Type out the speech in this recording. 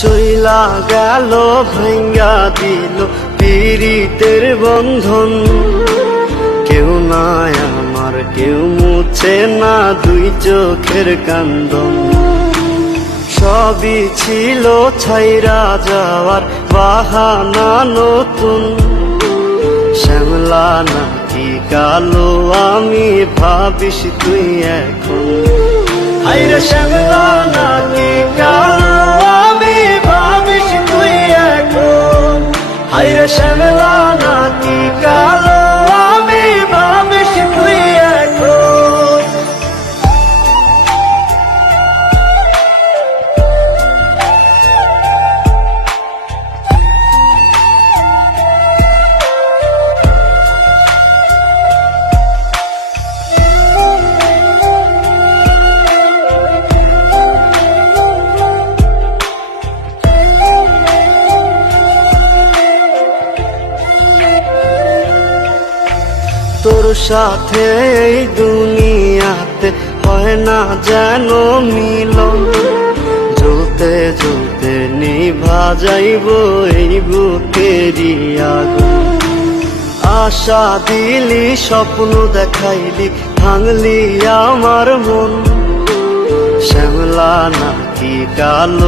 চইলা গেল ভাঙ্গা দিল পীড়িতের বন্ধন। কেউ নাই আমার, কেউ মুছে না দুই চোখের কান্দন। সবই ছিল ছাইরা যাওয়ার বাহানা নতুন। শ্যামলা নাকি কালো আমি ভাবিস তুই এখন। হায়রে শ্যামলা নাকি কালো আমি ভাবিস তুই এখন। হায়রে শ্যামলা নাকি কালো আমি ভাবিস তুই এখন। তোর সাথে এই দুনিয়াতে হয় না যেন মিলন। জ্বলতে জ্বলতে নিভা যাইব এই বুকেরই আগুন। আশা দিলি, স্বপ্ন দেখাইলি, ভাঙলি আমার মন। শ্যামলা নাকি কালো